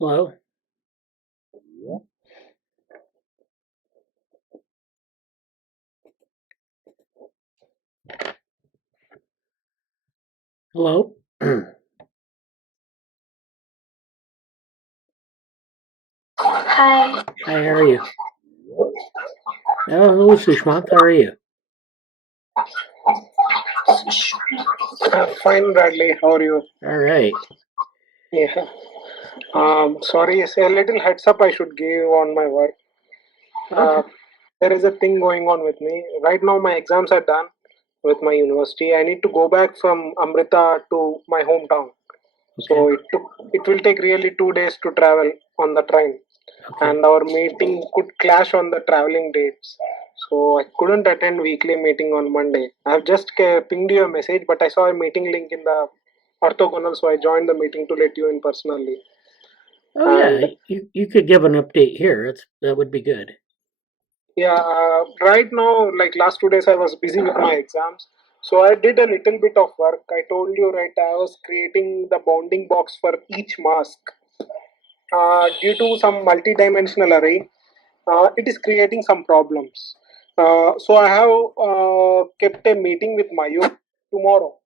Hello? Hello? Hi, Hi, how are you? Oh, hello, Sushmanth. How are you? Fine, Bradley. How are you? All right. Yeah. Sorry, a little heads up I should give on my work. Okay. Uh, there is a thing going on with me. Right now, my exams are done with my university. I need to go back from Amrita to my hometown. Okay. So it will take really 2 days to travel on the train, Okay. and our meeting could clash on the traveling dates. So I couldn't attend weekly meeting on Monday. I've just pinged you a message, but I saw a meeting link in the orthogonal, so I joined the meeting to let you in personally. Oh, yeah. And You could give an update here. That would be good. yeah, right now, like last 2 days, I was busy with my exams. So I did a little bit of work. I told you, right, I was creating the bounding box for each mask. Due to some multi-dimensional array, it is creating some problems. So I have kept a meeting with Mayur tomorrow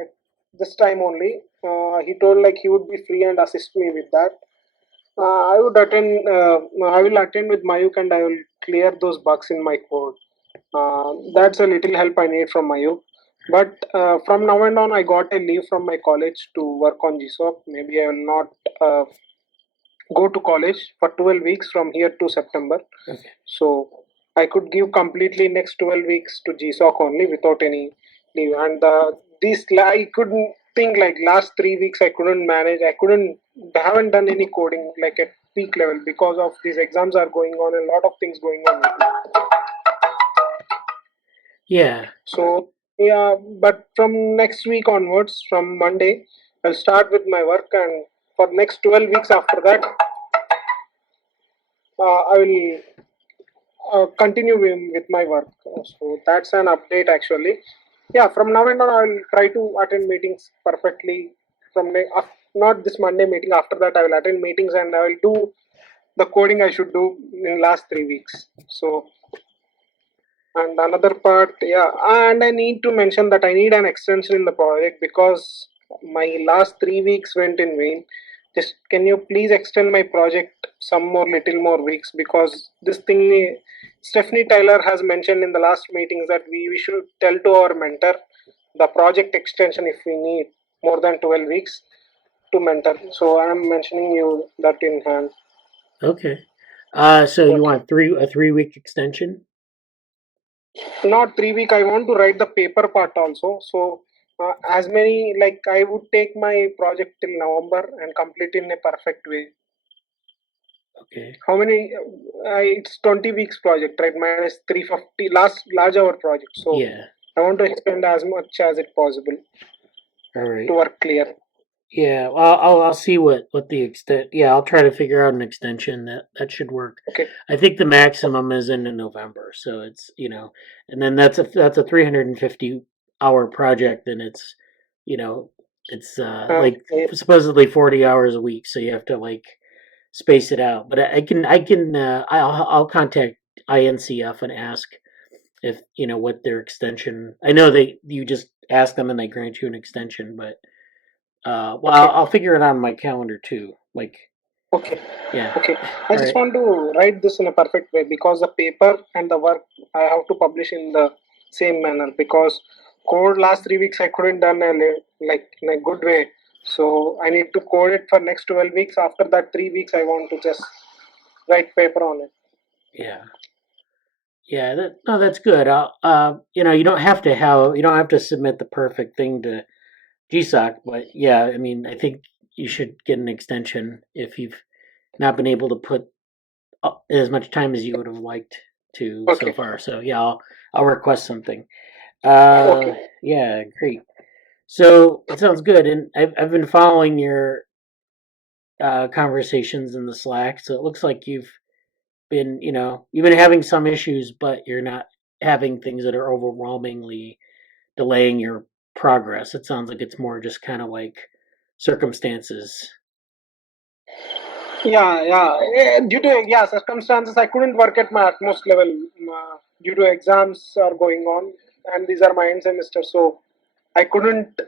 at this time only. He told like he would be free and assist me with that. I would attend. I will attend with Mayuk and I will clear those bugs in my code. That's a little help I need from Mayuk. But from now and on, I got a leave from my college to work on GSoC. Maybe I will not go to college for 12 weeks from here to September. Okay. So I could give completely next 12 weeks to GSoC only without any leave. And I couldn't think like last 3 weeks I couldn't manage. Haven't done any coding like at peak level because of these exams are going on. A lot of things going on with me. Yeah. So yeah, but from next week onwards, from Monday, I'll start with my work, and for next 12 weeks after that, I will continue with my work. So that's an update actually. Yeah, from now and on, I will try to attend meetings perfectly. Not this Monday meeting. After that, I will attend meetings and I will do the coding I should do in last 3 weeks. So and another part, yeah, and I need to mention that I need an extension in the project because my last 3 weeks went in vain. Just can you please extend my project some more little more weeks because this thing Stephanie Tyler has mentioned in the last meetings that we should tell to our mentor the project extension if we need more than 12 weeks to mentor. So I am mentioning you that in hand. Okay. So you Okay. want a 3 week extension? Not 3 week. I want to write the paper part also. So as many like I would take my project till November and complete in a perfect way. Okay. How many? It's 20 weeks project, right? Minus 350 last large hour project. So Yeah. I want to extend as much as it possible All right. to work clear. Yeah. Well, I'll see what the extent. Yeah, I'll try to figure out an extension that should work. Okay. I think the maximum is in November, so it's and then that's a 350-hour project, and it's like Yeah. supposedly 40 hours a week, so you have to like space it out. But I'll contact INCF and ask if what their extension. I know you just ask them and they grant you an extension, but well, Okay. I'll figure it out on my calendar too. Like, Okay. yeah. Okay. I All just right. want to write this in a perfect way because the paper and the work I have to publish in the same manner because code last 3 weeks I couldn't done like in a good way. So I need to code it for next 12 weeks. After that 3 weeks I want to just write paper on it. Yeah. Yeah. No, that's good. You don't have to submit the perfect thing to GSoC, but yeah, I mean, I think you should get an extension if you've not been able to put as much time as you would have liked to so Okay. far. So yeah, I'll request something. Okay. Yeah, great. So it sounds good, and I've been following your conversations in the Slack. So it looks like you've been having some issues, but you're not having things that are overwhelmingly delaying your progress. It sounds like it's more just kind of like circumstances. Due to circumstances, I couldn't work at my utmost level due to exams are going on, and these are my end semester, so I couldn't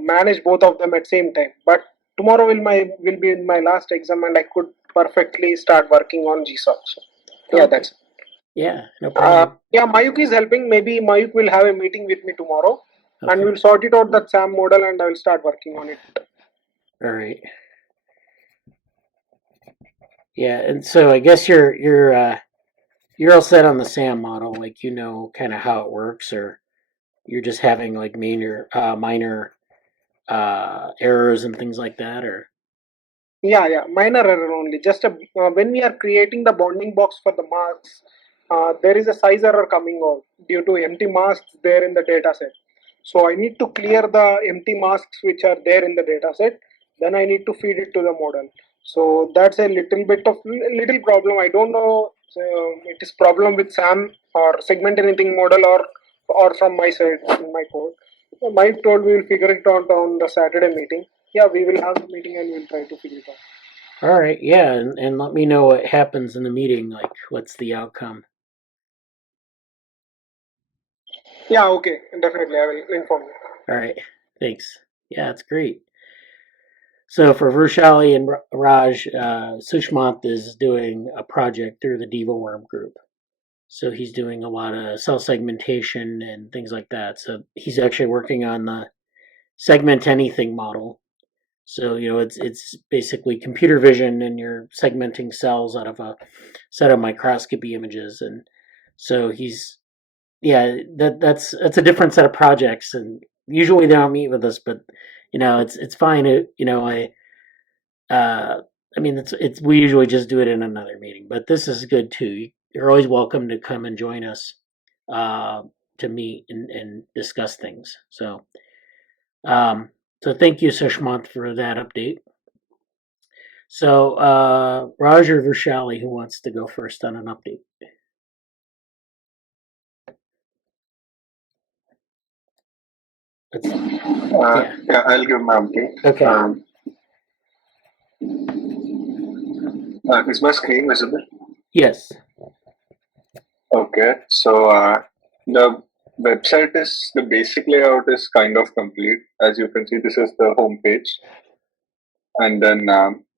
manage both of them at same time. But tomorrow will be my last exam, and I could perfectly start working on GSoC. So, yeah, Okay. that's. Yeah, no problem. Mayuk is helping. Maybe Mayuk will have a meeting with me tomorrow, and Okay. we'll sort it out that SAM model, and I will start working on it. All right. Yeah, and so I guess you're all set on the SAM model, like you know kind of how it works, or you're just having like minor errors and things like that, or Minor error only. Just when we are creating the bounding box for the masks, there is a size error coming out due to empty masks there in the data set. So I need to clear the empty masks which are there in the data set. Then I need to feed it to the model. So that's a little problem. I don't know. It is problem with SAM or segment anything model or from my side in my code. Mike told we will figure it out on the Saturday meeting. Yeah, we will have the meeting and we'll try to figure it out. all right, yeah, and let me know what happens in the meeting, like what's the outcome. Yeah, okay, definitely. I will inform you. All right, thanks. Yeah, that's great. So for Vrushali and Raj, Sushmanth is doing a project through the DevaWorm group. So he's doing a lot of cell segmentation and things like that. So he's actually working on the segment anything model. So you know it's basically computer vision, and you're segmenting cells out of a set of microscopy images, and so he's that's a different set of projects, and usually they don't meet with us, but you know it's fine. Uh, I mean it's we usually just do it in another meeting, but this is good too. You're always welcome to come and join us uh, to meet and discuss things. Um, so thank you, Sushmanth, for that update. So, Raj or Vrushali, who wants to go first on an update? Yeah. I'll give my update. Okay. Is my screen visible? Yes. Okay, so the website is the basic layout is kind of complete. As you can see, this is the home page, and then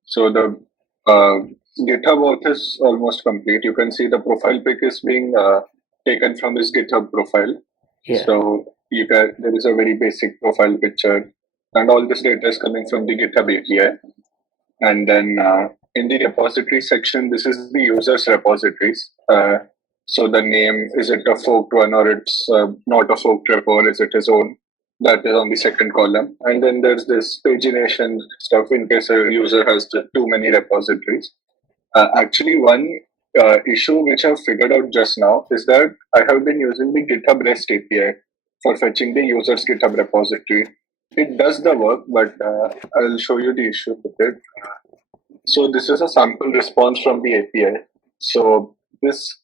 so the GitHub auth is almost complete. You can see the profile pic is being taken from his GitHub profile. Yeah. So there is a very basic profile picture, and all this data is coming from the GitHub API. And then in the repository section, this is the user's repositories. So the name, is it a forked one or it's not a forked repo, or is it his own? That is on the second column. And then there's this pagination stuff in case a user has too many repositories. Actually, one issue which I've figured out just now is that I have been using the GitHub REST API for fetching the user's GitHub repository. It does the work, but I'll show you the issue with it. So this is a sample response from the API. So this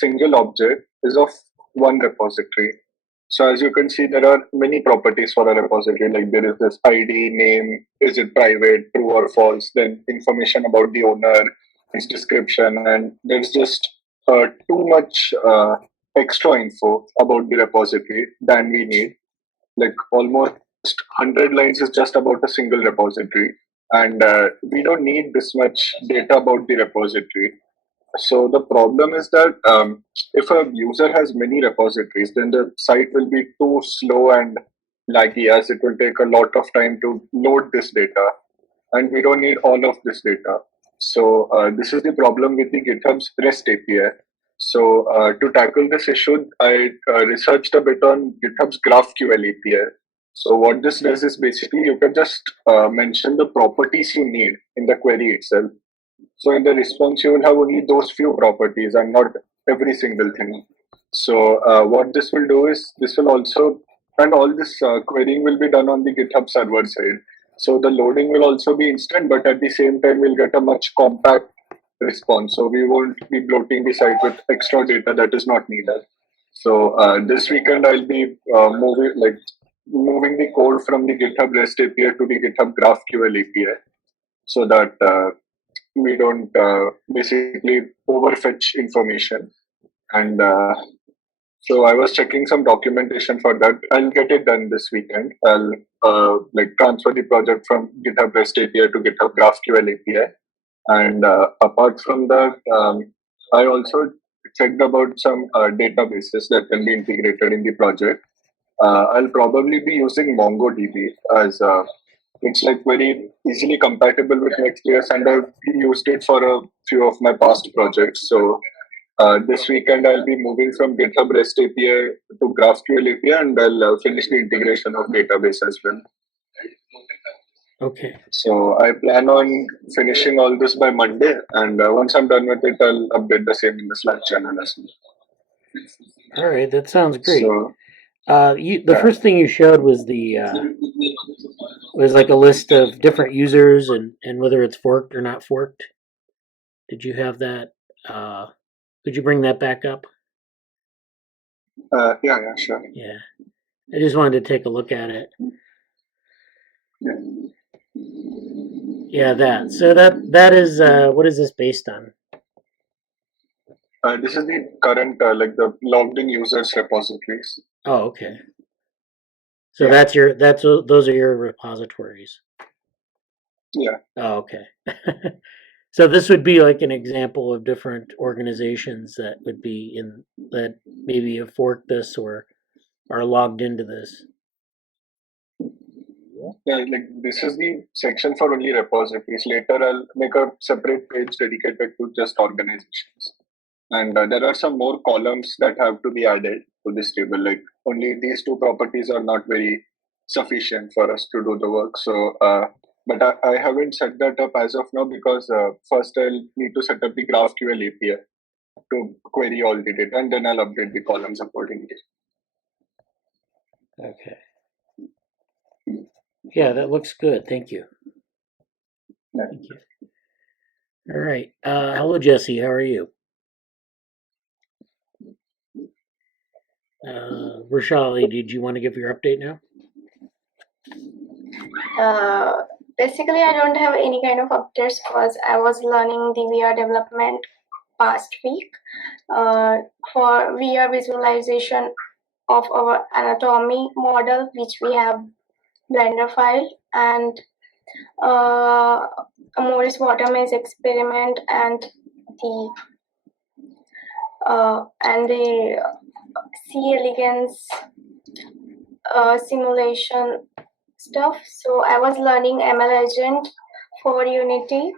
single object is of one repository. So as you can see, there are many properties for a repository. Like there is this ID, name, is it private, true or false, then information about the owner, its description, and there's just too much extra info about the repository than we need. Like almost 100 lines is just about a single repository, and we don't need this much data about the repository. So the problem is that if a user has many repositories, then the site will be too slow and laggy, as it will take a lot of time to load this data, and we don't need all of this data. So this is the problem with the GitHub's REST API. So to tackle this issue, I researched a bit on GitHub's GraphQL API. So what this does is basically you can just mention the properties you need in the query itself. So in the response, you will have only those few properties and not every single thing. So what this will do is this will also, and all this querying will be done on the GitHub server side. So the loading will also be instant, but at the same time, we'll get a much compact response. So we won't be bloating the site with extra data that is not needed. So this weekend, I'll be moving the code from the GitHub REST API to the GitHub GraphQL API, so that we don't basically overfetch information. And so I was checking some documentation for that. I'll get it done this weekend. I'll transfer the project from GitHub REST API to GitHub GraphQL API. And apart from that, I also checked about some databases that can be integrated in the project. I'll probably be using MongoDB as it's like very easily compatible with Next.js, and I've used it for a few of my past projects. So this weekend I'll be moving from GitHub REST API to GraphQL API, and I'll finish the integration of database as well. Okay. So I plan on finishing all this by Monday, and once I'm done with it, I'll update the same in the Slack channel as well. All right, that sounds great. So The first thing you showed was was like a list of different users and whether it's forked or not forked. Did you have that? Could you bring that back up? yeah, sure. Yeah, I just wanted to take a look at it. Yeah, that. So that is what is this based on? This is the current the logged in users repositories. Oh, okay. So those are your repositories. Yeah. Oh, okay. So this would be like an example of different organizations that would be that maybe have forked this or are logged into this. Yeah, like this is the section for only repositories. Later, I'll make a separate page dedicated to just organizations. And there are some more columns that have to be added to this table. Like only these two properties are not very sufficient for us to do the work. So, but I haven't set that up as of now because first I'll need to set up the GraphQL API to query all the data, and then I'll update the columns accordingly. Okay. Yeah, that looks good. Thank you. Yeah. Thank you. All right. Hello, Jesse. How are you? Vrushali, did you want to give your update now? Basically, I don't have any kind of updates because I was learning the VR development past week for VR visualization of our anatomy model, which we have Blender file, and Morris Watermaid's experiment and the C. elegans simulation stuff. So I was learning ML Agent for Unity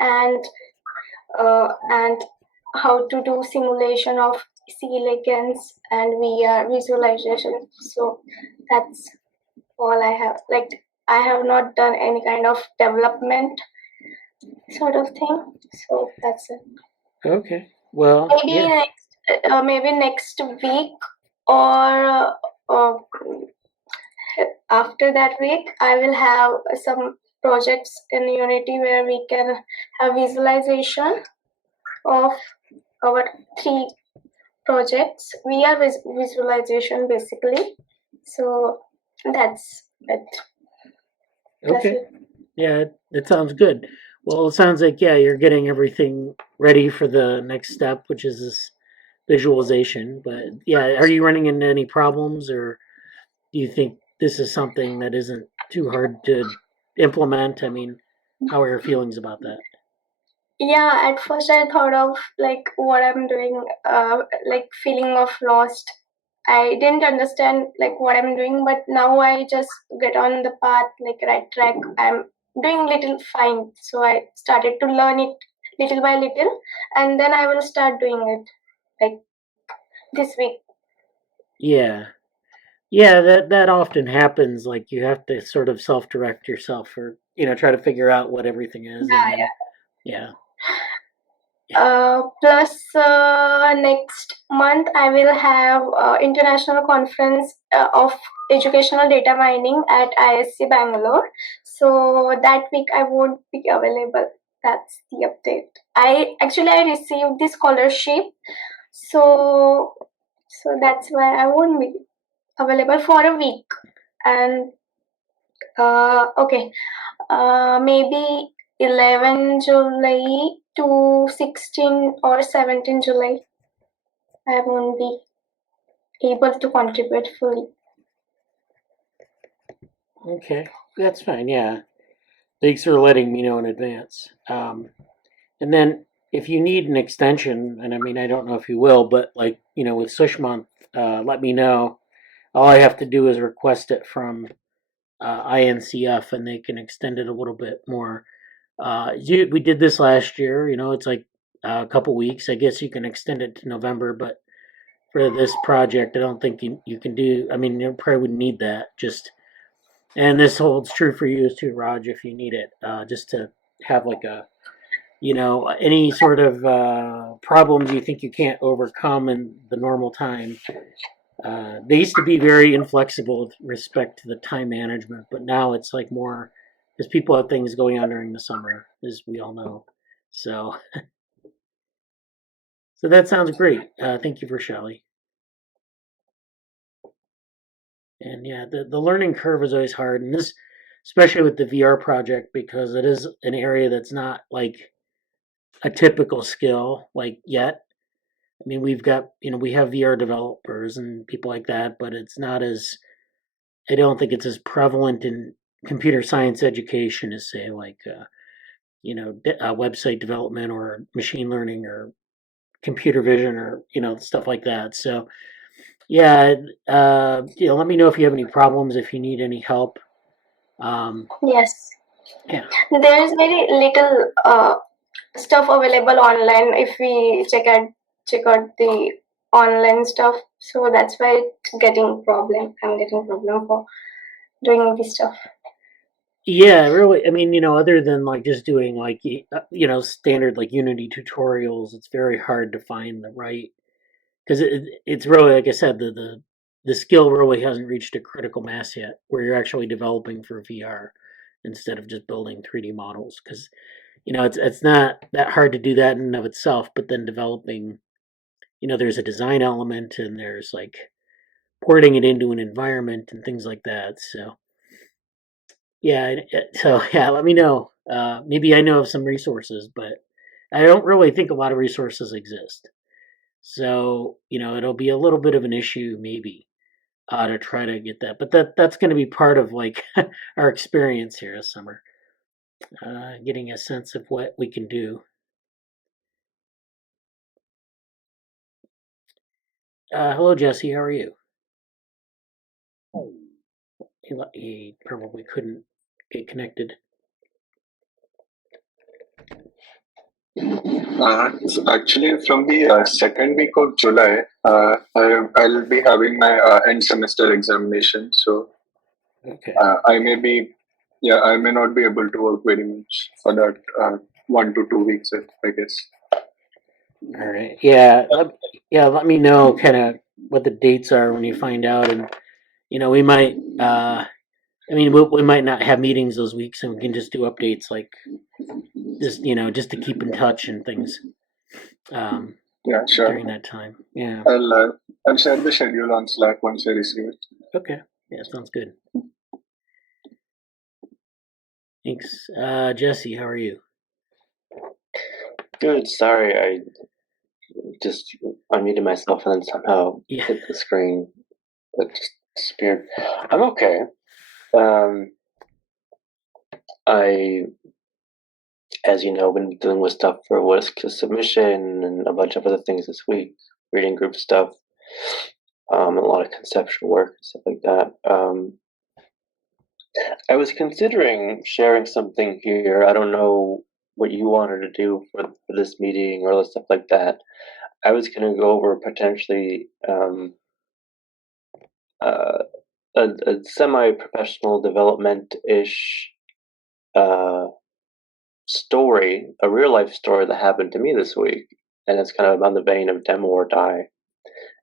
and how to do simulation of C. elegans and VR visualization. So that's all I have. Like I have not done any kind of development sort of thing. So that's it. Okay. Well, maybe next week or after that week, I will have some projects in Unity where we can have visualization of our 3 projects. We are visualization basically. So that's it. okay. Yeah, it sounds good. Well, it sounds like you're getting everything ready for the next step, which is this visualization. But are you running into any problems, or do you think this is something that isn't too hard to implement? I mean, how are your feelings about that? Yeah, at first I thought of like what I'm doing, like feeling of lost. I didn't understand like what I'm doing, but now I just get on the path, like right track. I'm doing little fine, so I started to learn it little by little, and then I will start doing it like this week. Yeah, that often happens. Like you have to sort of self-direct yourself, or try to figure out what everything is. Yeah. Plus next month I will have international conference of educational data mining at ISC Bangalore. So that week I won't be available. That's the update. I received the scholarship, so that's why I won't be available for a week. And okay, maybe 11 July to 16 or 17 July. I won't be able to contribute fully. Okay, that's fine. Yeah, thanks for letting me know in advance. And then if you need an extension, and I mean I don't know if you will, but like with Sushmanth, let me know. All I have to do is request it from INCF, and they can extend it a little bit more. We did this last year. It's like a couple weeks. I guess you can extend it to November, but for this project, I don't think you can do. I mean, you probably wouldn't need that. And this holds true for you too, Raj, if you need it, just to have like any sort of problems you think you can't overcome in the normal time. They used to be very inflexible with respect to the time management, but now it's like more because people have things going on during the summer, as we all know. So, so that sounds great. Thank you, Vrushali. And yeah, the learning curve is always hard, and this, especially with the VR project, because it is an area that's not like a typical skill like yet. I mean, we've got we have VR developers and people like that, but it's not as I don't think it's as prevalent in computer science education as say like website development or machine learning or computer vision or stuff like that. So yeah, let me know if you have any problems, if you need any help. Yes. Yeah. There is very little stuff available online if we check out the online stuff. So that's why it's getting problem. I'm getting problem for doing this stuff. Yeah, really. I mean, other than like just doing like standard like Unity tutorials, it's very hard to find the right because it's really like I said the skill really hasn't reached a critical mass yet where you're actually developing for VR instead of just building 3D models because it's not that hard to do that in and of itself, but then developing there's a design element and there's like porting it into an environment and things like that. So yeah, so yeah, let me know. Maybe I know of some resources, but I don't really think a lot of resources exist. So it'll be a little bit of an issue maybe to try to get that. But that's going to be part of like our experience here this summer, getting a sense of what we can do. Hello, Jesse. How are you? He probably couldn't get connected. So actually, from the second week of July, I'll be having my end semester examination. So Okay. I may not be able to work very much for that 1 to 2 weeks, I guess. All right. Yeah. Let me know kind of what the dates are when you find out, and we might. We might not have meetings those weeks, and we can just do updates like just to keep in touch and things. Yeah, sure. During that time. Yeah. I'll share the schedule on Slack once I receive it. Okay. Yeah, sounds good. Thanks. Jesse, how are you? Good. Sorry, I just unmuted myself and then somehow hit the screen. It just disappeared. I'm okay. I, as you know, been dealing with stuff for WISC submission and a bunch of other things this week, reading group stuff, a lot of conceptual work and stuff like that. I was considering sharing something here. I don't know what you wanted to do for this meeting or stuff like that. I was going to go over potentially a semi-professional development-ish story, a real-life story that happened to me this week, and it's kind of on the vein of demo or die.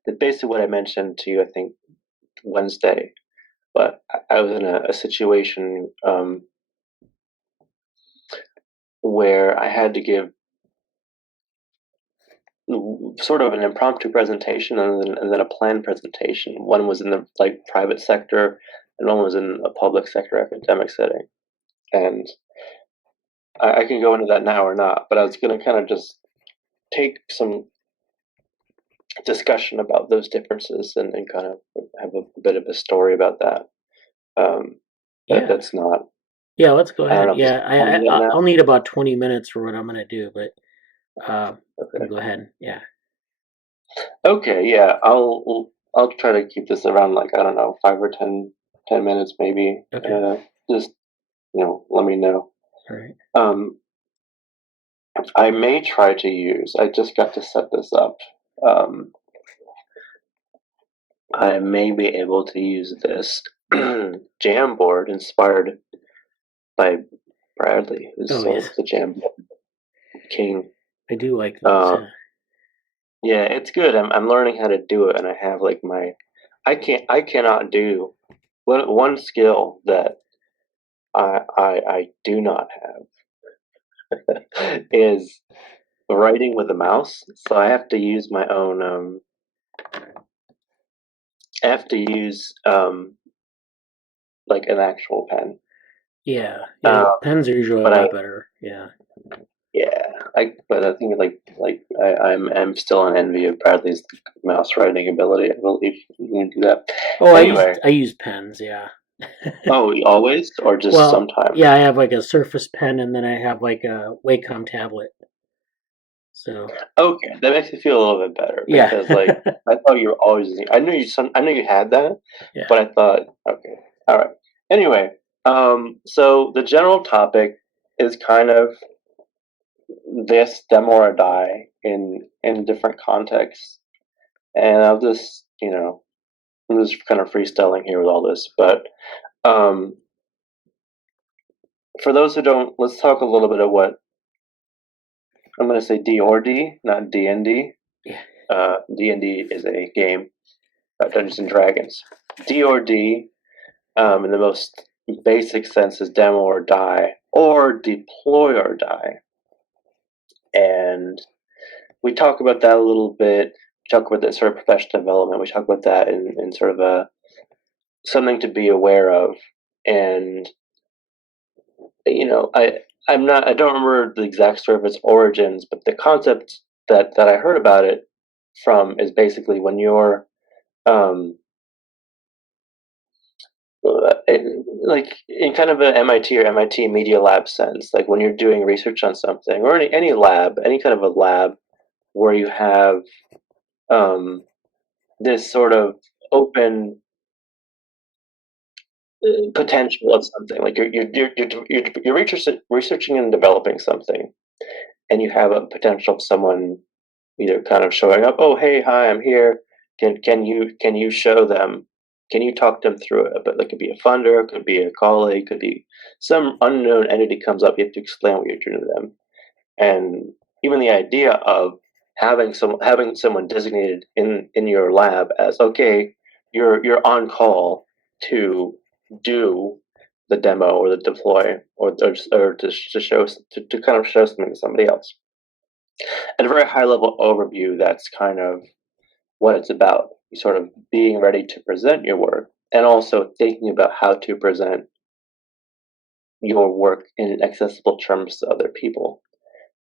It's basically what I mentioned to you, I think, Wednesday. But I was in a situation where I had to give sort of an impromptu presentation and then a planned presentation. One was in the private sector, and one was in a public sector academic setting. And I can go into that now or not, but I was going to kind of just take some discussion about those differences and kind of have a bit of a story about that. That's not. Yeah, let's go I don't ahead. know if Yeah, I'll need about 20 minutes for what I'm going to do, but Okay. go ahead. Yeah. Okay, yeah, I'll try to keep this around like, I don't know, 5 or 10 minutes maybe. Okay. Just, let me know. All right. I may try to use. I just got to set this up. I may be able to use this Jamboard inspired by Bradley, who's sort of the Jamboard king. I do like those. Yeah, it's good. I'm learning how to do it, and I have like I cannot do one skill that I do not have is writing with a mouse. So I have to use my own. I have to use like an actual pen. Yeah, pens are usually a lot better. Yeah. Yeah, but I think I'm still in envy of Bradley's mouse writing ability. I believe you can do that. Oh, anyway. I use pens. Yeah. Oh, always or just sometimes? Yeah, I have like a Surface Pen, and then I have like a Wacom tablet. So. Okay, that makes me feel a little bit better. Yeah. Because I thought you were always using. I knew you had that. Yeah. But I thought, okay, all right. Anyway, so the general topic is kind of this demo or die in different contexts, and I'm just kind of freestyling here with all this, but for those who don't, let's talk a little bit of what I'm going to say. D or D, not D&D. Yeah. D&D is a game, Dungeons and Dragons. D or D, in the most basic sense, is demo or die, or deploy or die. And we talk about that a little bit. We talk about that sort of professional development. We talk about that in sort of something to be aware of. And I don't remember the exact story of its origins, but the concept that I heard about it from is basically when you're like in kind of an MIT or MIT Media Lab sense, like when you're doing research on something or any lab, any kind of a lab where you have this sort of open potential of something, like you're researching and developing something, and you have a potential of someone either kind of showing up, oh hey, hi, I'm here, can you show them, can you talk them through it? But it could be a funder, it could be a colleague, could be some unknown entity comes up, you have to explain what you're doing to them. And even the idea of having someone designated in your lab as, okay, you're on call to do the demo or the deploy or to show to kind of show something to somebody else. At a very high level overview, that's kind of what it's about. Sort of being ready to present your work and also thinking about how to present your work in accessible terms to other people.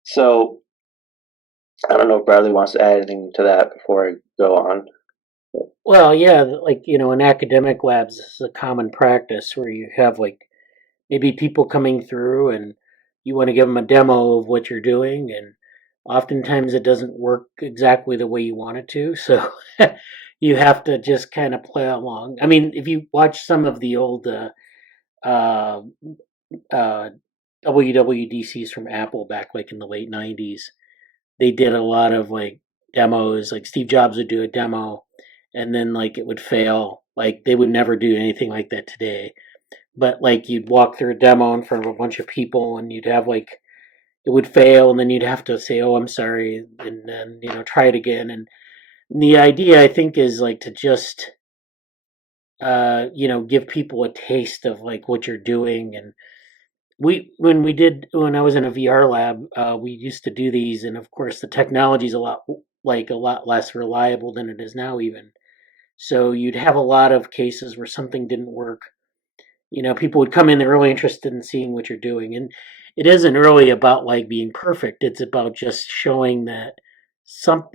So I don't know if Bradley wants to add anything to that before I go on. Well, yeah, like in academic labs, this is a common practice where you have like maybe people coming through and you want to give them a demo of what you're doing, and oftentimes it doesn't work exactly the way you want it to, so you have to just kind of play along. I mean, if you watch some of the old WWDCs from Apple back like in the late 90s, they did a lot of like demos. Like Steve Jobs would do a demo and then like it would fail. Like they would never do anything like that today. But like you'd walk through a demo in front of a bunch of people and you'd have like it would fail and then you'd have to say, oh, I'm sorry, and then try it again. And the idea, I think, is like to just give people a taste of like what you're doing. And when I was in a VR lab, we used to do these, and of course the technology is a lot less reliable than it is now even. So you'd have a lot of cases where something didn't work. People would come in, they're really interested in seeing what you're doing, it isn't really about like being perfect. It's about just showing that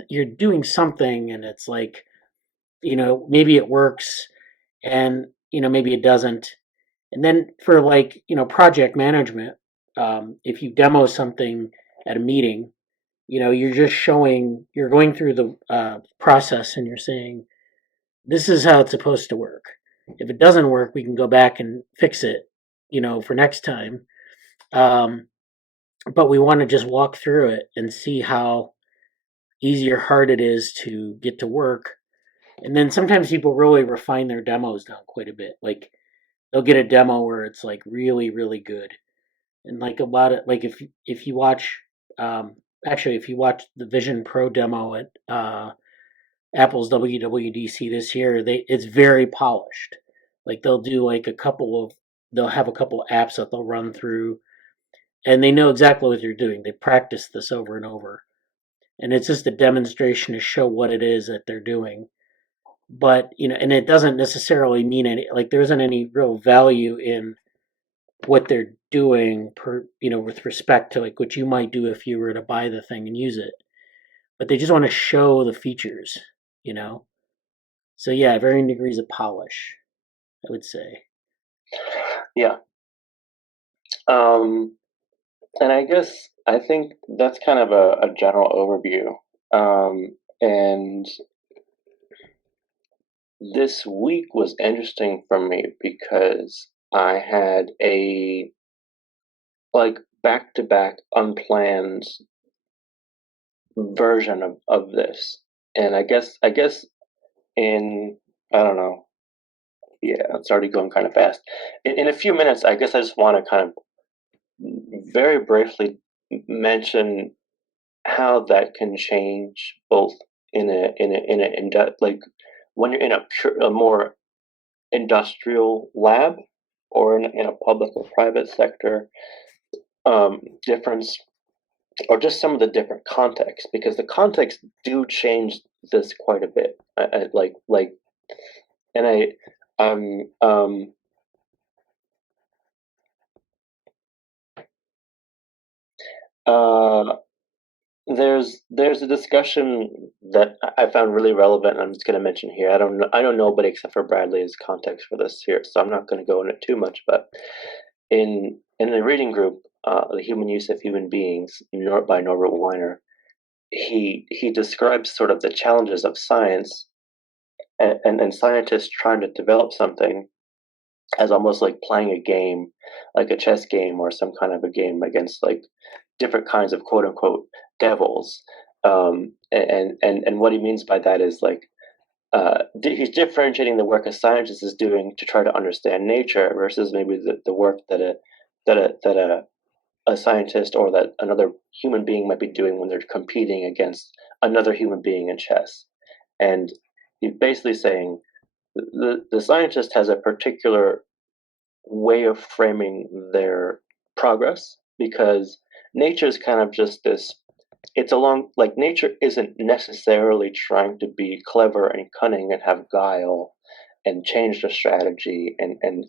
you're doing something, and it's like, maybe it works, and maybe it doesn't. And then for like project management, if you demo something at a meeting, you're just showing, you're going through the process, and you're saying, this is how it's supposed to work. If it doesn't work, we can go back and fix it, for next time. Um, but we want to just walk through it and see how easy or hard it is to get to work. And then sometimes people really refine their demos down quite a bit. Like they'll get a demo where it's like really, really good. And like a lot of, like, if you watch, actually, if you watch the Vision Pro demo at Apple's WWDC this year, it's very polished. Like they'll do like they'll have a couple apps that they'll run through, and they know exactly what they're doing. They practice this over and over, and it's just a demonstration to show what it is that they're doing. But and it doesn't necessarily mean like there isn't any real value in what they're doing with respect to like what you might do if you were to buy the thing and use it. But they just want to show the features, you know. So yeah, varying degrees of polish, I would say. Yeah. And I think that's kind of a general overview. And this week was interesting for me because I had a back-to-back unplanned version of this. And I guess in, I don't know, yeah, it's already going kind of fast. In a few minutes, I guess I just want to kind of very briefly mention how that can change both like when you're in a more industrial lab or in a public or private sector difference, or just some of the different contexts, because the contexts do change this quite a bit. And I there's a discussion that I found really relevant, and I'm just going to mention here. I don't know nobody except for Bradley as context for this here, so I'm not going to go into it too much. But in the reading group, The Human Use of Human Beings by Norbert Weiner, he describes sort of the challenges of science and scientists trying to develop something as almost like playing a game, like a chess game or some kind of a game against like different kinds of quote unquote devils. And what he means by that is like he's differentiating the work a scientist is doing to try to understand nature versus maybe the work that a scientist or that another human being might be doing when they're competing against another human being in chess. And he's basically saying the scientist has a particular way of framing their progress, because nature is kind of just this, it's along, like nature isn't necessarily trying to be clever and cunning and have guile and change the strategy and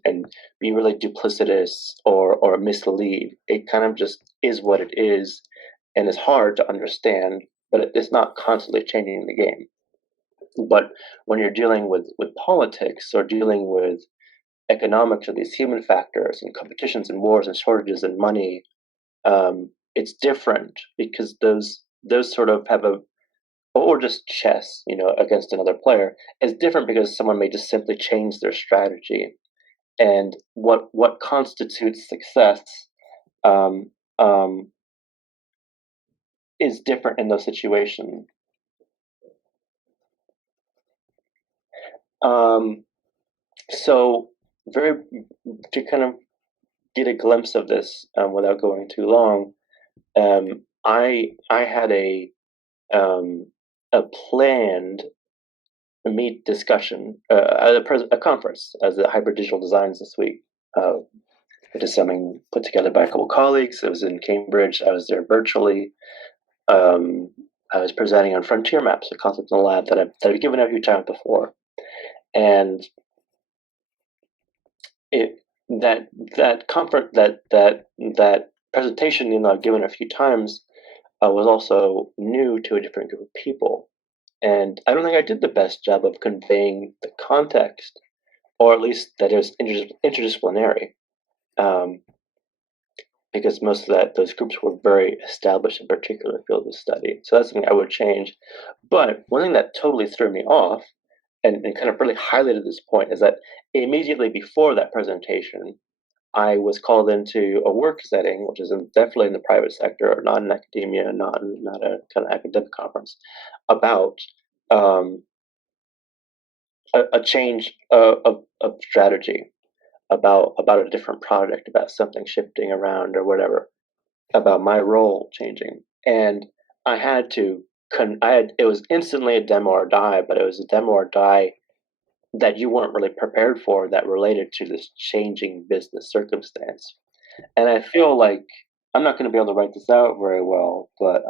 be really duplicitous or mislead. It kind of just is what it is, and it's hard to understand, but it's not constantly changing the game. But when you're dealing with politics or dealing with economics or these human factors and competitions and wars and shortages and money, it's different, because those sort of have or just chess, against another player is different, because someone may just simply change their strategy, and what constitutes success is different in those situations. So to kind of get a glimpse of this without going too long, I had a planned meet discussion at a conference as a hybrid digital designs this week. It is something put together by a couple colleagues. It was in Cambridge. I was there virtually. I was presenting on frontier maps, a concept in the lab that I've given a few times before, and that conference that presentation, I've given a few times, was also new to a different group of people. And I don't think I did the best job of conveying the context, or at least that it was interdisciplinary, because most of those groups were very established in particular fields of study. So that's something I would change. But one thing that totally threw me off and kind of really highlighted this point is that immediately before that presentation, I was called into a work setting, which is definitely in the private sector, not in academia, not a kind of academic conference, about a change of strategy, about a different project, about something shifting around or whatever, about my role changing. And I had to, it was instantly a demo or die, but it was a demo or die that you weren't really prepared for, that related to this changing business circumstance. And I feel like I'm not going to be able to write this out very well, but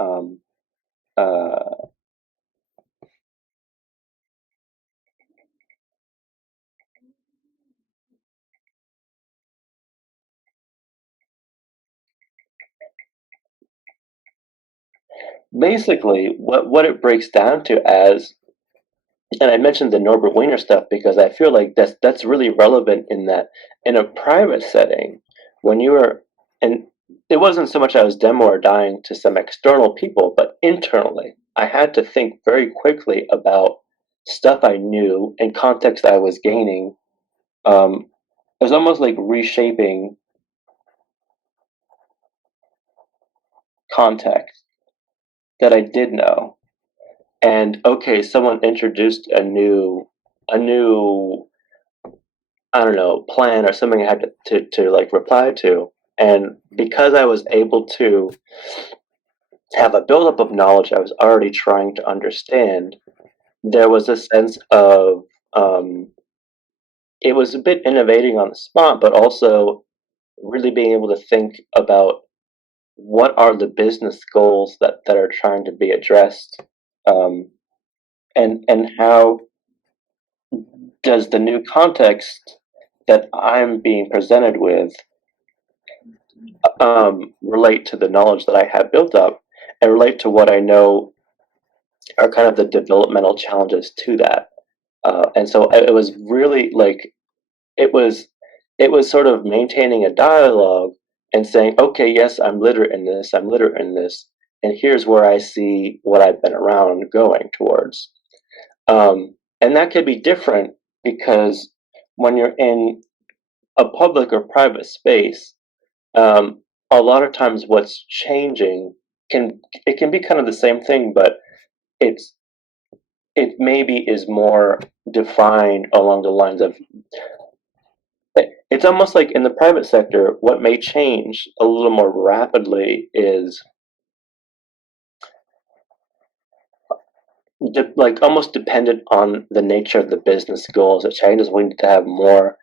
basically what it breaks down to as, and I mentioned the Norbert Wiener stuff because I feel like that's really relevant in that in a private setting, when you were, and it wasn't so much I was demo or dying to some external people, but internally, I had to think very quickly about stuff I knew and context I was gaining. It was almost like reshaping context that I did know. And okay, someone introduced a new I don't know, plan or something I had to like reply to. And because I was able to have a buildup of knowledge I was already trying to understand, there was a sense of it was a bit innovating on the spot, but also really being able to think about what are the business goals that are trying to be addressed, and how does the new context that I'm being presented with relate to the knowledge that I have built up and relate to what I know are kind of the developmental challenges to that. And so it was really like it was sort of maintaining a dialogue and saying, okay, yes, I'm literate in this, and here's where I see what I've been around going towards. And that could be different because when you're in a public or private space, a lot of times what's changing can be kind of the same thing, but it maybe is more defined along the lines of, it's almost like in the private sector, what may change a little more rapidly is like almost dependent on the nature of the business goals. It changes. We need to have more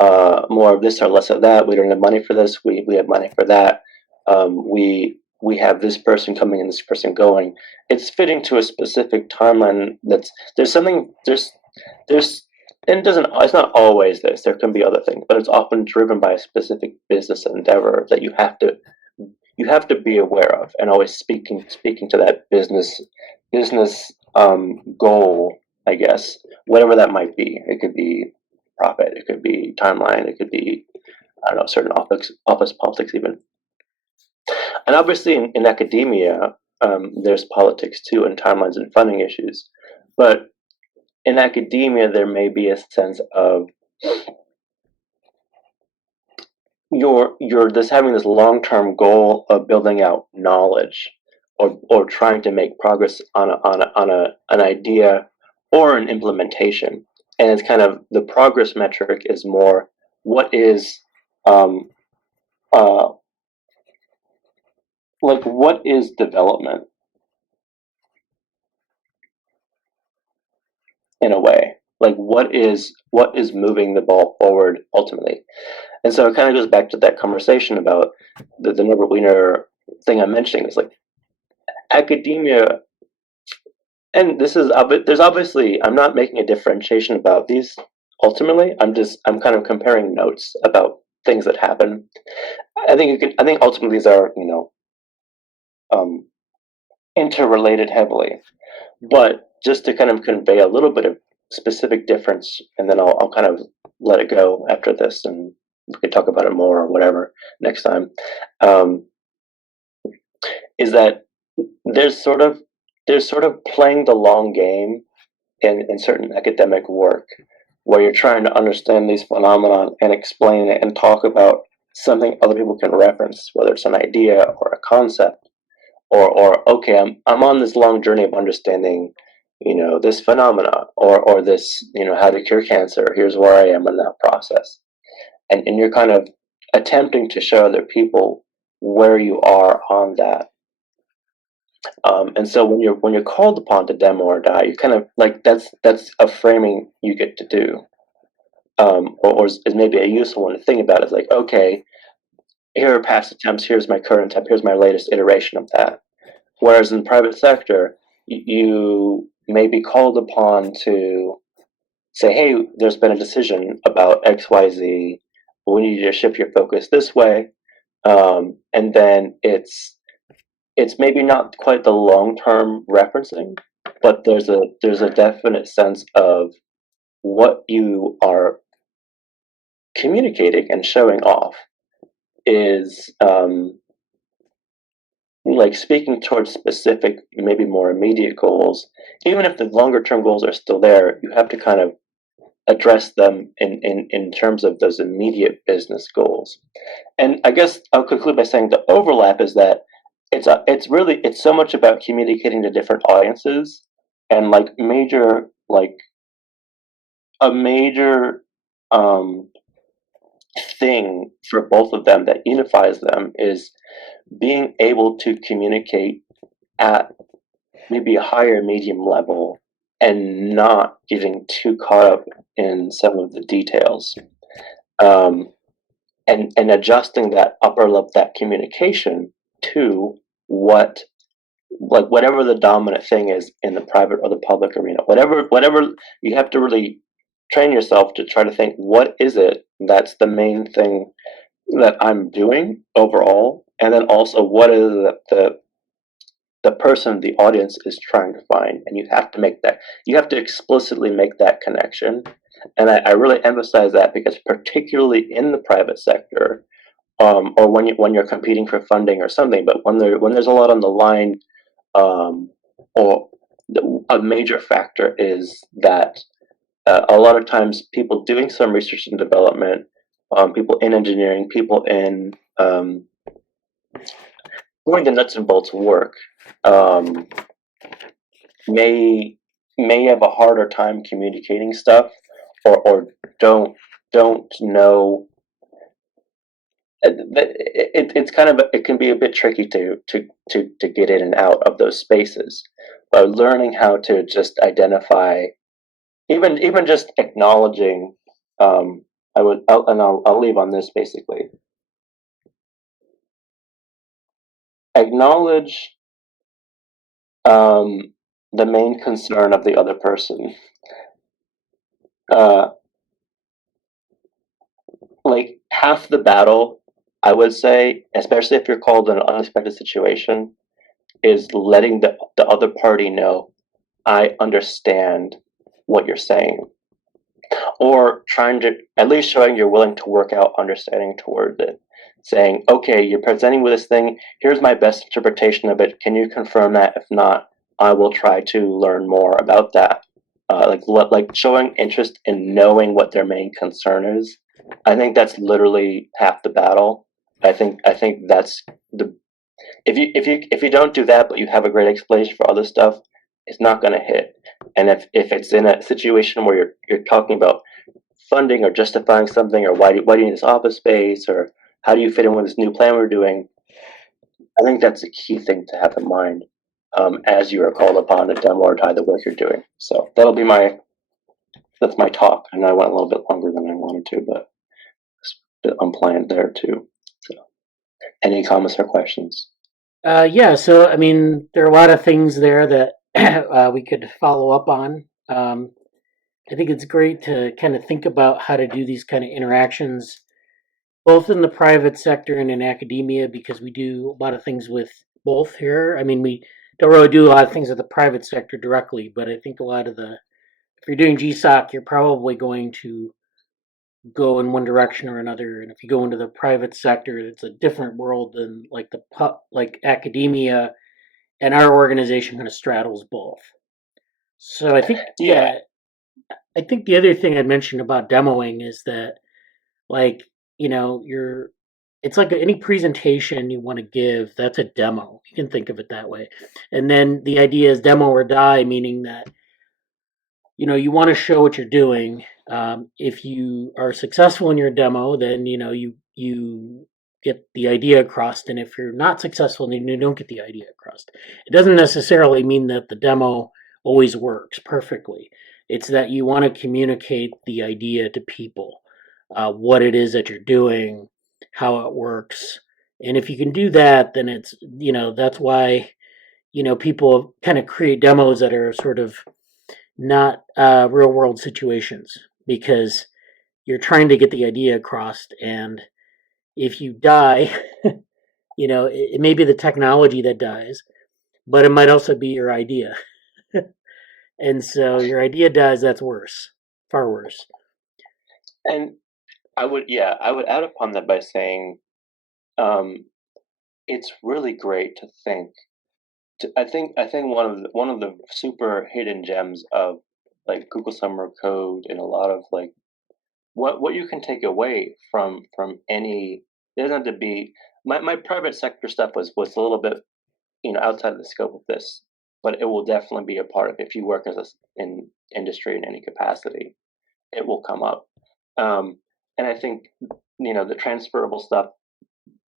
of this or less of that. We don't have money for this. We have money for that. We have this person coming and this person going. It's fitting to a specific timeline. There's and it's not always this. There can be other things, but it's often driven by a specific business endeavor that you have to be aware of, and always speaking to that business goal, I guess, whatever that might be. It could be profit, it could be timeline, it could be, I don't know, certain office politics even. And obviously in academia, there's politics too, and timelines and funding issues. But in academia, there may be a sense of you're just having this long-term goal of building out knowledge, or trying to make progress on an idea or an implementation. And it's kind of the progress metric is more what is like what is development in a way, like what is moving the ball forward ultimately. And so it kind of goes back to that conversation about the Norbert Wiener thing I'm mentioning. Is like academia, and there's obviously, I'm not making a differentiation about these ultimately. I'm kind of comparing notes about things that happen. I think ultimately these are interrelated heavily, but just to kind of convey a little bit of specific difference, and then I'll kind of let it go after this, and we can talk about it more or whatever next time. Is that there's sort of playing the long game in certain academic work, where you're trying to understand these phenomena and explain it and talk about something other people can reference, whether it's an idea or a concept, or okay, I'm on this long journey of understanding, this phenomena, or this, how to cure cancer. Here's where I am in that process, and you're kind of attempting to show other people where you are on that. And so when you're called upon to demo or die, you kind of like that's a framing you get to do, or is maybe a useful one to think about. Is like, okay, here are past attempts. Here's my current attempt. Here's my latest iteration of that. Whereas in the private sector, you may be called upon to say, hey, there's been a decision about X, Y, Z. We need you to shift your focus this way, and then it's maybe not quite the long-term referencing, but there's a definite sense of what you are communicating and showing off is like speaking towards specific, maybe more immediate goals. Even if the longer-term goals are still there, you have to kind of address them in terms of those immediate business goals. And I guess I'll conclude by saying the overlap is that it's so much about communicating to different audiences, and like a major thing for both of them that unifies them is being able to communicate at maybe a higher medium level and not getting too caught up in some of the details, and adjusting that upper level, that communication, to whatever the dominant thing is in the private or the public arena. Whatever you have to really train yourself to try to think, what is it that's the main thing that I'm doing overall, and then also what is it the person, the audience, is trying to find. And you have to explicitly make that connection. And I really emphasize that because particularly in the private sector, or when you're competing for funding or something, but when there's a lot on the line, or a major factor is that a lot of times people doing some research and development, people in engineering, people in doing the nuts and bolts work, may have a harder time communicating stuff, or don't know. It's kind of, it can be a bit tricky to get in and out of those spaces. But learning how to just identify, even just acknowledging, I'll leave on this basically. Acknowledge the main concern of the other person. Like half the battle, I would say, especially if you're called in an unexpected situation, is letting the other party know, I understand what you're saying. Or trying to, at least showing you're willing to work out understanding towards it. Saying, okay, you're presenting with this thing, here's my best interpretation of it, can you confirm that? If not, I will try to learn more about that. Like showing interest in knowing what their main concern is. I think that's literally half the battle. I think that's the, if you don't do that, but you have a great explanation for other stuff, it's not going to hit. And if it's in a situation where you're talking about funding or justifying something, or why do you need this office space, or how do you fit in with this new plan we're doing, I think that's a key thing to have in mind as you are called upon to demo or tie the work you're doing. So that's my talk. I know I went a little bit longer than I wanted to, but it's a bit unplanned there too. So, any comments or questions? Yeah, so I mean, there are a lot of things there that we could follow up on. I think it's great to kind of think about how to do these kind of interactions both in the private sector and in academia, because we do a lot of things with both here. I mean, we don't really do a lot of things with the private sector directly, but I think a lot of the if you're doing GSoC, you're probably going to go in one direction or another. And if you go into the private sector, it's a different world than like like academia. And our organization kind of straddles both. So I think, yeah, I think the other thing I'd mention about demoing is that, like, you're it's like any presentation you want to give, that's a demo. You can think of it that way. And then the idea is demo or die, meaning that you want to show what you're doing. If you are successful in your demo, then you get the idea across, and if you're not successful, then you don't get the idea across. It doesn't necessarily mean that the demo always works perfectly. It's that you want to communicate the idea to people, what it is that you're doing, how it works, and if you can do that, then it's that's why people kind of create demos that are sort of not real world situations, because you're trying to get the idea across, and if you die, it may be the technology that dies, but it might also be your idea. And so your idea dies, that's worse, far worse. And I would add upon that by saying, it's really great to think. I think one of the super hidden gems of like Google Summer Code and a lot of like what you can take away from any. It doesn't have to be my private sector stuff was a little bit outside of the scope of this, but it will definitely be a part of if you work in industry in any capacity, it will come up. And I think the transferable stuff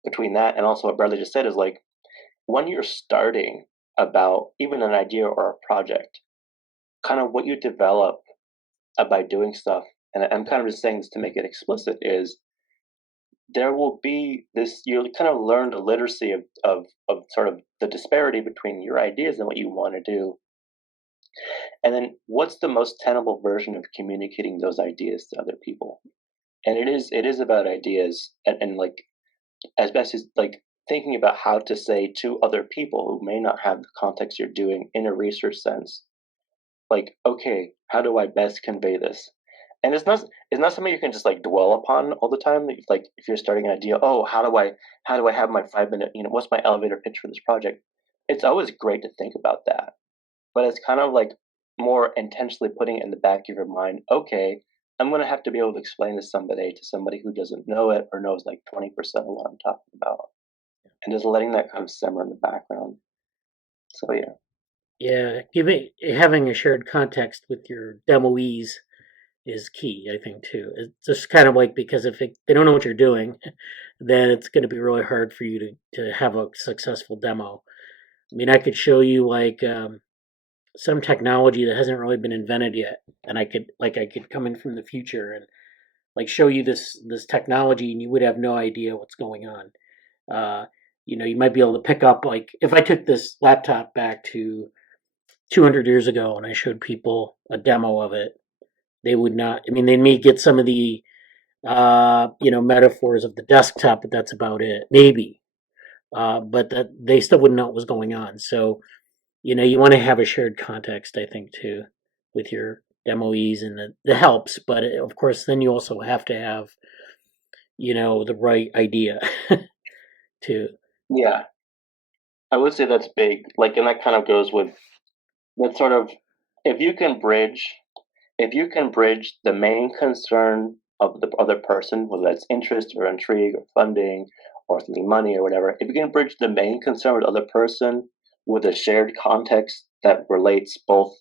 between that and also what Bradley just said is like when you're starting about even an idea or a project, kind of what you develop by doing stuff, and I'm kind of just saying this to make it explicit, is there will be this, you'll kind of learn the literacy of sort of the disparity between your ideas and what you want to do. And then what's the most tenable version of communicating those ideas to other people? And it is about ideas and like as best as like thinking about how to say to other people who may not have the context you're doing in a research sense, like, okay, how do I best convey this? And it's not something you can just like dwell upon all the time. Like if you're starting an idea, oh, how do I have my 5 minute, what's my elevator pitch for this project? It's always great to think about that, but it's kind of like more intentionally putting it in the back of your mind. Okay, I'm going to have to be able to explain to somebody who doesn't know it or knows like 20% of what I'm talking about, and just letting that kind of simmer in the background. So Yeah, having a shared context with your demoees is key, I think, too. It's just kind of like, because if they don't know what you're doing, then it's going to be really hard for you to have a successful demo. I mean, I could show you like some technology that hasn't really been invented yet, and I could come in from the future and like show you this technology, and you would have no idea what's going on. You might be able to pick up, like, if I took this laptop back to 200 years ago and I showed people a demo of it, they would not. I mean, they may get some of the metaphors of the desktop, but that's about it, maybe. But that they still wouldn't know what was going on. So you want to have a shared context, I think, too, with your demoees, and the helps. But of course, then you also have to have the right idea too. yeah, I would say that's big. Like, and that kind of goes with that sort of, if you can bridge the main concern of the other person, whether that's interest or intrigue or funding or something money or whatever, if you can bridge the main concern with the other person with a shared context that relates both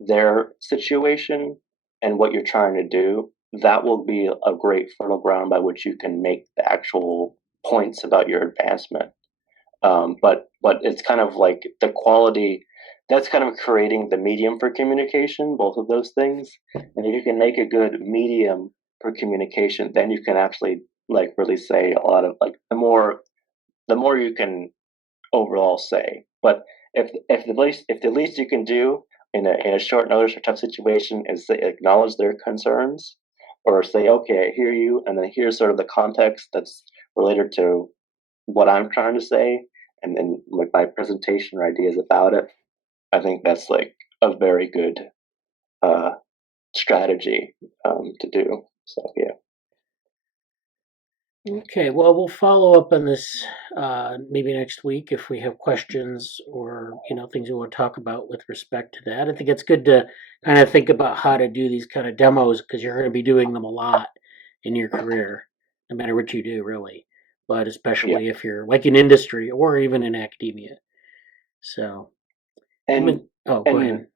their situation and what you're trying to do, that will be a great fertile ground by which you can make the actual points about your advancement. But it's kind of like the quality, that's kind of creating the medium for communication, both of those things. And if you can make a good medium for communication, then you can actually like really say a lot of like the more you can overall say. But if the least you can do in a short notice or tough situation is to acknowledge their concerns, or say, okay, I hear you, and then here's sort of the context that's related to what I'm trying to say, and then like my presentation or ideas about it. I think that's like a very good strategy to do. So yeah. Okay, well, we'll follow up on this maybe next week if we have questions or things we want to talk about with respect to that. I think it's good to kind of think about how to do these kind of demos because you're going to be doing them a lot in your career, no matter what you do, really. But especially if you're like in industry or even in academia. So, And go and ahead.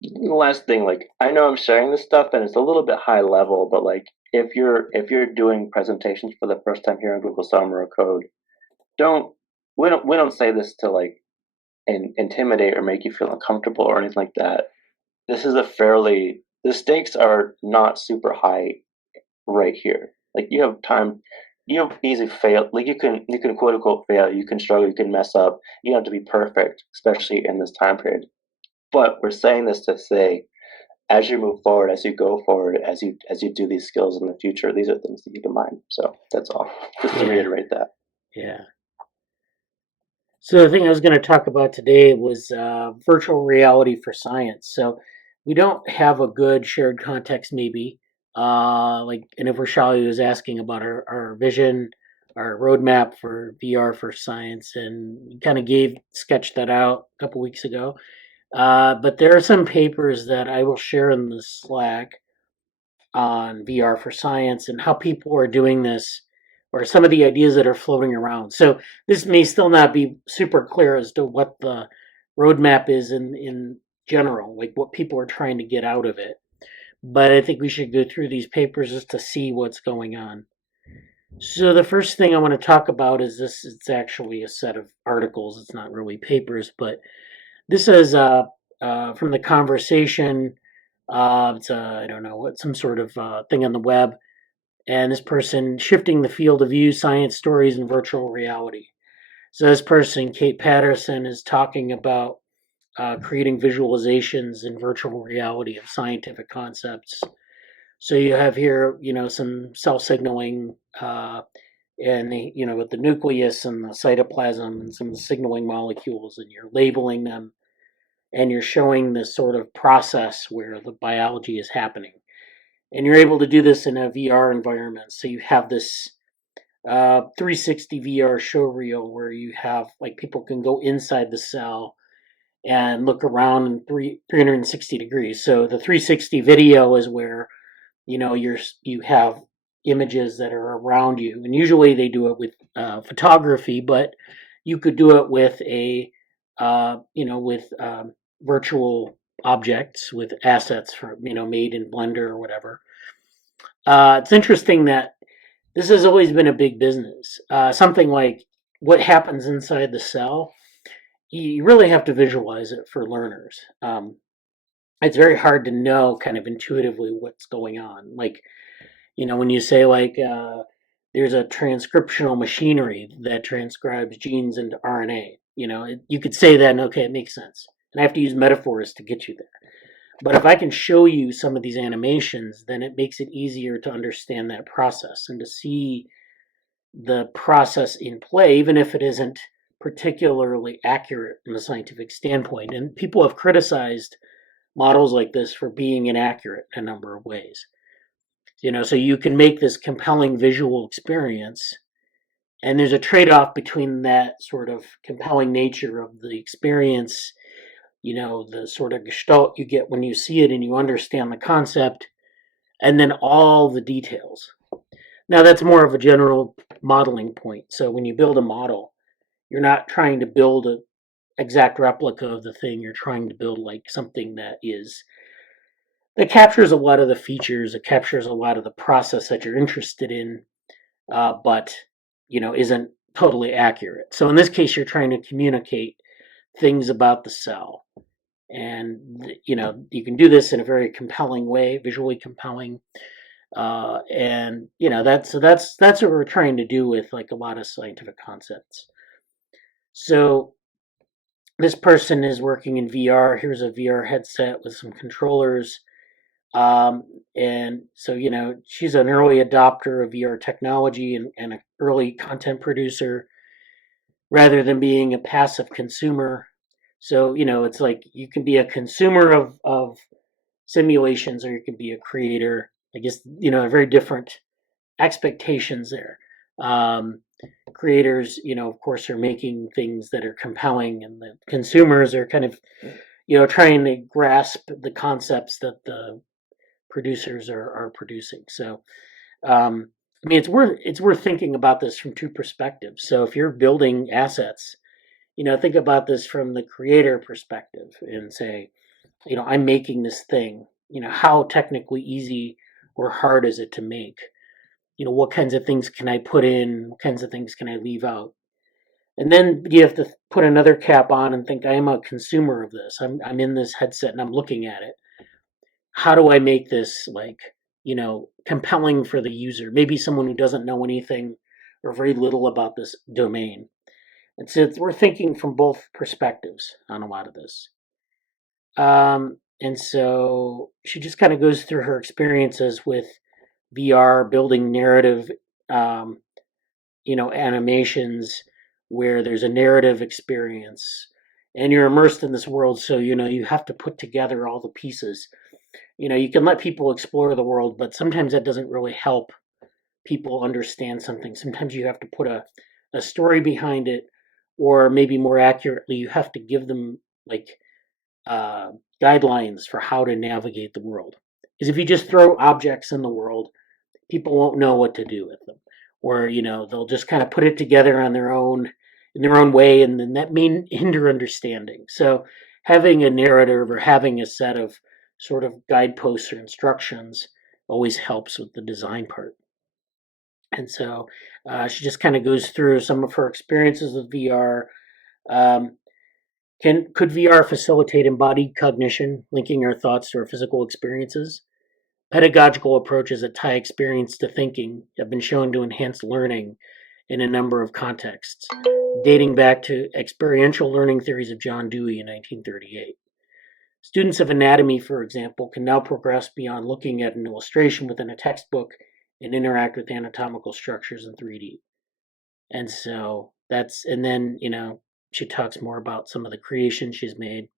the last thing, like I know I'm sharing this stuff and it's a little bit high level, but like if you're doing presentations for the first time here in Google Summer or Code, don't we don't say this to like intimidate or make you feel uncomfortable or anything like that. This is the stakes are not super high right here. Like you have time, you have easy fail. Like you can quote unquote fail. You can struggle. You can mess up. You don't have to be perfect, especially in this time period. But we're saying this to say, as you move forward, as you go forward, as you do these skills in the future, these are things to keep in mind. So that's all. Just to reiterate that. Yeah. So the thing I was going to talk about today was virtual reality for science. So we don't have a good shared context, maybe. And if Vrushali was asking about our vision, our roadmap for VR for science, and we kind of sketched that out a couple weeks ago. But there are some papers that I will share in the Slack on VR for science and how people are doing this or some of the ideas that are floating around. So this may still not be super clear as to what the roadmap is in general, like what people are trying to get out of it. But I think we should go through these papers just to see what's going on. So the first thing I want to talk about is this. It's actually a set of articles. It's not really papers, but this is from the conversation. It's I don't know what some sort of thing on the web, and this person shifting the field of view, science stories, and virtual reality. So this person, Kate Patterson, is talking about creating visualizations in virtual reality of scientific concepts. So you have here, some cell signaling, and with the nucleus and the cytoplasm and some of the signaling molecules, and you're labeling them, and you're showing this sort of process where the biology is happening. And you're able to do this in a VR environment. So you have this 360 VR show reel where you have like people can go inside the cell and look around in 360 degrees. So the 360 video is where you have images that are around you, and usually they do it with photography, but you could do it with virtual objects with assets made in Blender or whatever. It's interesting that this has always been a big business. Something like what happens inside the cell, you really have to visualize it for learners. It's very hard to know kind of intuitively what's going on. Like, when you say there's a transcriptional machinery that transcribes genes into RNA, you could say that and okay, it makes sense. And I have to use metaphors to get you there. But if I can show you some of these animations, then it makes it easier to understand that process and to see the process in play, even if it isn't particularly accurate from a scientific standpoint. And people have criticized models like this for being inaccurate in a number of ways. So you can make this compelling visual experience, and there's a trade-off between that sort of compelling nature of the experience, the sort of gestalt you get when you see it and you understand the concept, and then all the details. Now that's more of a general modeling point. So when you build a model, you're not trying to build an exact replica of the thing. You're trying to build like something that captures a lot of the features, it captures a lot of the process that you're interested in, but isn't totally accurate. So in this case, you're trying to communicate things about the cell, and you can do this in a very compelling way, visually compelling, and that's what we're trying to do with like a lot of scientific concepts. So this person is working in VR. Here's a VR headset with some controllers. And so, she's an early adopter of VR technology and an early content producer rather than being a passive consumer. So, it's like you can be a consumer of simulations or you can be a creator. I guess, very different expectations there. Creators, of course, are making things that are compelling, and the consumers are kind of, trying to grasp the concepts that the producers are producing. So, I mean, it's worth thinking about this from two perspectives. So, if you're building assets, think about this from the creator perspective and say, I'm making this thing. How technically easy or hard is it to make? What kinds of things can I put in? What kinds of things can I leave out? And then you have to put another cap on and think, I am a consumer of this. I'm in this headset and I'm looking at it. How do I make this compelling for the user? Maybe someone who doesn't know anything or very little about this domain. And so we're thinking from both perspectives on a lot of this. And so she just kind of goes through her experiences with VR, building narrative, animations where there's a narrative experience and you're immersed in this world. So, you have to put together all the pieces. You can let people explore the world, but sometimes that doesn't really help people understand something. Sometimes you have to put a story behind it, or maybe more accurately, you have to give them guidelines for how to navigate the world. Because if you just throw objects in the world, people won't know what to do with them, or they'll just kind of put it together on their own in their own way, and then that may hinder understanding. So having a narrative or having a set of sort of guideposts or instructions always helps with the design part. And so she just kind of goes through some of her experiences with VR. Could VR facilitate embodied cognition, linking our thoughts to our physical experiences? Pedagogical approaches that tie experience to thinking have been shown to enhance learning in a number of contexts, dating back to experiential learning theories of John Dewey in 1938. Students of anatomy, for example, can now progress beyond looking at an illustration within a textbook and interact with anatomical structures in 3D. And so and then, she talks more about some of the creations she's made.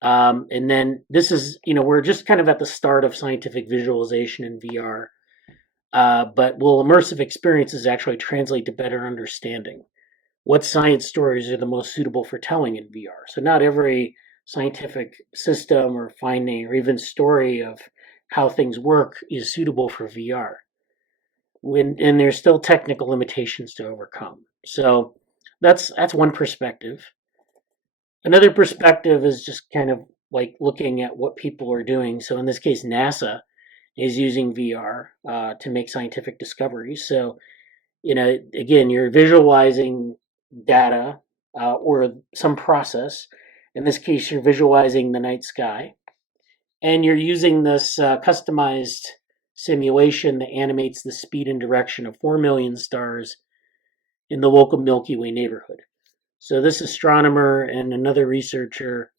And then this is, we're just kind of at the start of scientific visualization in VR. But will immersive experiences actually translate to better understanding? What science stories are the most suitable for telling in VR? So not every scientific system or finding or even story of how things work is suitable for VR. And there's still technical limitations to overcome. So that's one perspective. Another perspective is just kind of like looking at what people are doing. So in this case, NASA is using VR to make scientific discoveries. So, again, you're visualizing data or some process. In this case, you're visualizing the night sky. And you're using this customized simulation that animates the speed and direction of 4 million stars in the local Milky Way neighborhood. So this astronomer and another researcher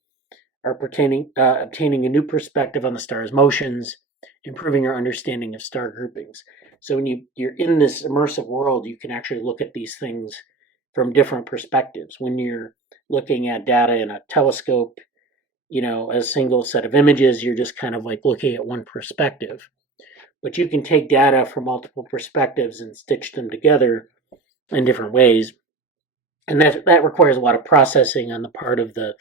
are obtaining a new perspective on the star's motions, improving our understanding of star groupings. So when you're in this immersive world, you can actually look at these things from different perspectives. When you're looking at data in a telescope, a single set of images, you're just kind of like looking at one perspective. But you can take data from multiple perspectives and stitch them together in different ways. And that requires a lot of processing on the part of the,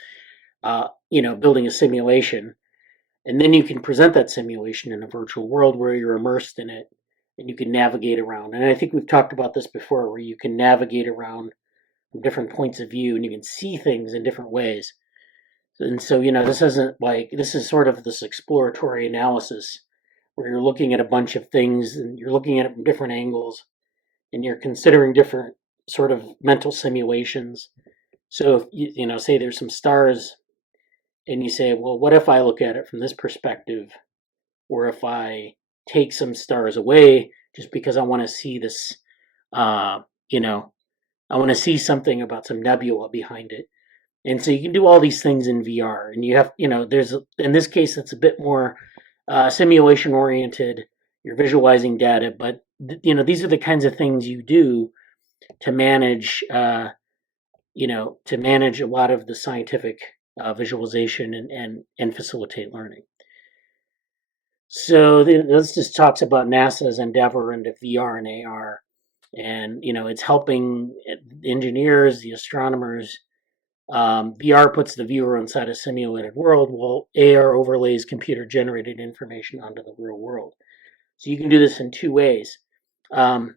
building a simulation. And then you can present that simulation in a virtual world where you're immersed in it and you can navigate around. And I think we've talked about this before, where you can navigate around from different points of view and you can see things in different ways. And so, this is sort of this exploratory analysis where you're looking at a bunch of things and you're looking at it from different angles and you're considering different sort of mental simulations. So if say there's some stars and you say, well, what if I look at it from this perspective? Or if I take some stars away just because I want to see this, I want to see something about some nebula behind it. And so you can do all these things in VR, and you have, in this case, it's a bit more simulation oriented. You're visualizing data, but these are the kinds of things you do to manage, to manage a lot of the scientific visualization and facilitate learning. So this just talks about NASA's endeavor into VR and AR, and it's helping engineers, the astronomers. VR puts the viewer inside a simulated world, while AR overlays computer-generated information onto the real world. So you can do this in two ways. The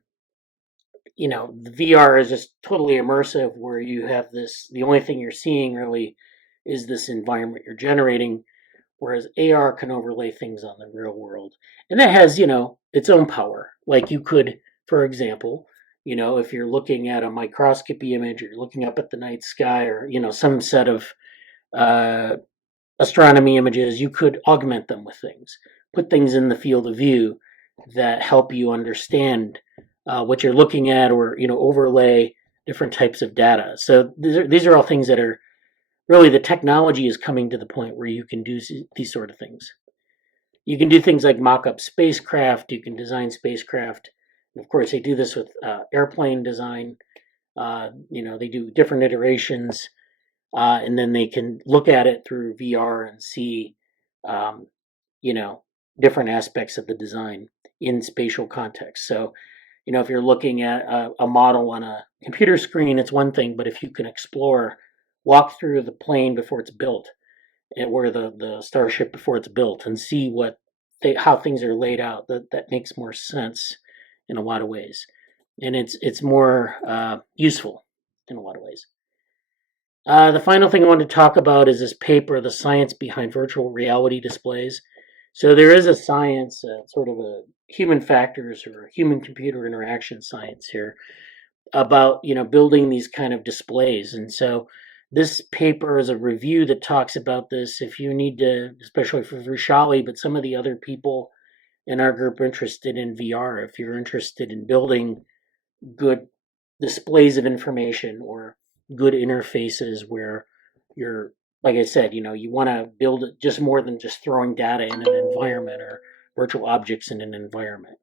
VR is just totally immersive, where you have this. The only thing you're seeing really is this environment you're generating, whereas AR can overlay things on the real world, and that has its own power. Like you could, for example, if you're looking at a microscopy image, or you're looking up at the night sky, or some set of astronomy images, you could augment them with things, put things in the field of view that help you understand what you're looking at, or overlay different types of data. So these are all things that are really, the technology is coming to the point where you can do these sort of things. You can do things like mock up spacecraft. You can design spacecraft. And of course, they do this with airplane design. They do different iterations, and then they can look at it through VR and see, different aspects of the design in spatial context. So, if you're looking at a model on a computer screen, it's one thing, but if you can walk through the plane before it's built, where the starship before it's built, and see how things are laid out, that makes more sense in a lot of ways, and it's more useful in a lot of ways. The final thing I want to talk about is this paper, The Science Behind Virtual Reality Displays. So there is a science, sort of a human factors or human-computer interaction science here, about building these kind of displays. And so this paper is a review that talks about this. If you need to, especially for Vrushali, but some of the other people in our group are interested in VR, if you're interested in building good displays of information or good interfaces where you're, like I said, you want to build it just more than just throwing data in an environment or virtual objects in an environment.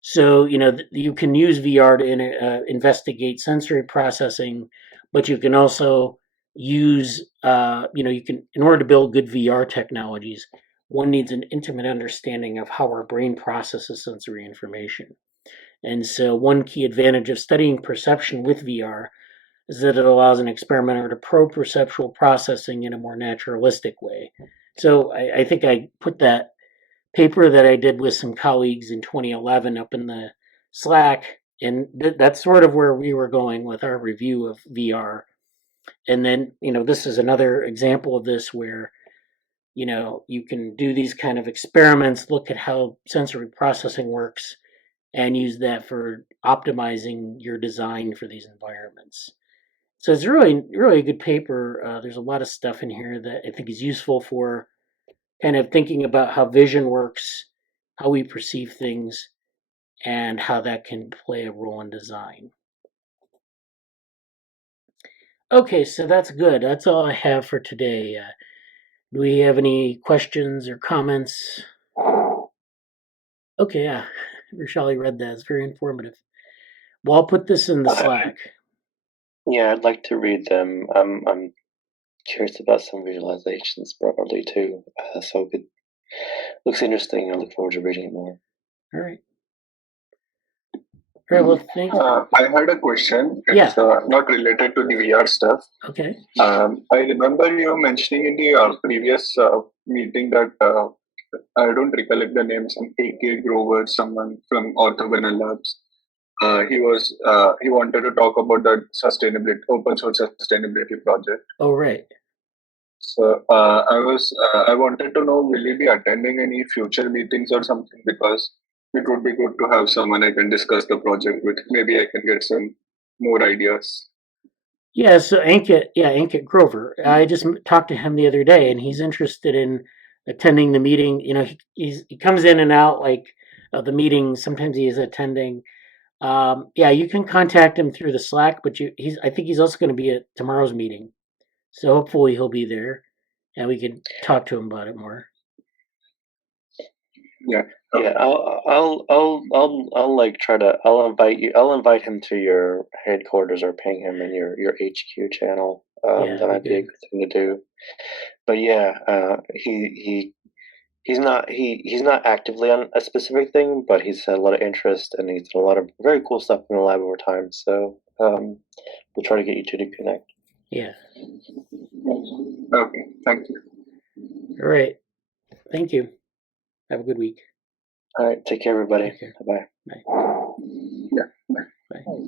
So, you can use VR to investigate sensory processing, but you can also use, in order to build good VR technologies, one needs an intimate understanding of how our brain processes sensory information. And so one key advantage of studying perception with VR is that it allows an experimenter to probe perceptual processing in a more naturalistic way. So I think I put that paper that I did with some colleagues in 2011 up in the Slack, and that's sort of where we were going with our review of VR. And then, this is another example of this where, you can do these kind of experiments, look at how sensory processing works, and use that for optimizing your design for these environments. So it's really, really a good paper. There's a lot of stuff in here that I think is useful for kind of thinking about how vision works, how we perceive things, and how that can play a role in design. Okay, so that's good. That's all I have for today. Do we have any questions or comments? Okay, yeah. Vrushali read that. It's very informative. Well, I'll put this in the Slack. Yeah, I'd like to read them. I'm curious about some visualizations probably too. So it looks interesting. I look forward to reading it more. All right. All right, well, thanks. I had a question. It's not related to the VR stuff. Okay. I remember you mentioning in the previous meeting that I don't recollect the name, some A.K. Grover, someone from Orthogonal Labs. He wanted to talk about that sustainability, open source sustainability project. Oh, right. So I wanted to know, will you be attending any future meetings or something? Because it would be good to have someone I can discuss the project with. Maybe I can get some more ideas. Yeah, so Ankit Grover. I just talked to him the other day, and he's interested in attending the meeting. He comes in and out like of the meeting. Sometimes he is attending. You can contact him through the Slack, but I think he's also going to be at tomorrow's meeting. So hopefully he'll be there, and we can talk to him about it more. Yeah. Yeah, I'll like try to. I'll invite him to your headquarters or ping him in your HQ channel. Yeah, That might that'd be a be good thing to do. But yeah, he's not actively on a specific thing, but he's had a lot of interest and he's done a lot of very cool stuff in the lab over time. So we'll try to get you two to connect. yeah. Okay. Thank you. All right. Thank you. Have a good week. All right, take care, everybody. Take care. Bye. Bye. Yeah. Bye.